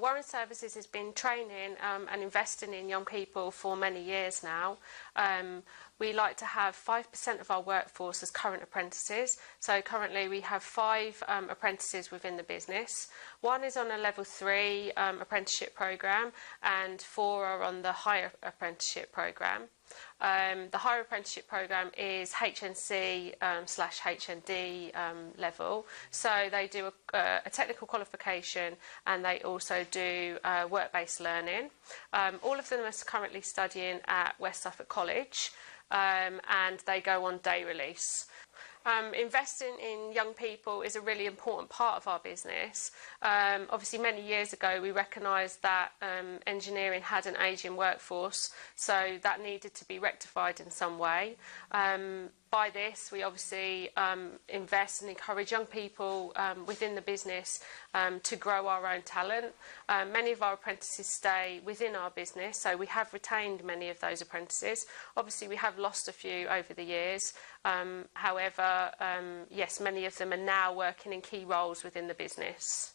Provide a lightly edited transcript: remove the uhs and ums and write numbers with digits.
Warren Services has been training and investing in young people for many years now. We like to have 5% of our workforce as current apprentices. So currently we have 5 apprentices within the business. 1 is on a level 3 apprenticeship programme and 4 are on the higher apprenticeship programme. The higher apprenticeship programme is HNC slash HND level, so they do a technical qualification and they also do work-based learning. All of them are currently studying at West Suffolk College and they go on day release. Investing in young people is a really important part of our business. Obviously many years ago we recognised that engineering had an ageing workforce, so that needed to be rectified in some way. By this we obviously invest and encourage young people within the business to grow our own talent. Many of our apprentices stay within our business, so we have retained many of those apprentices. Obviously we have lost a few over the years, however, yes, many of them are now working in key roles within the business.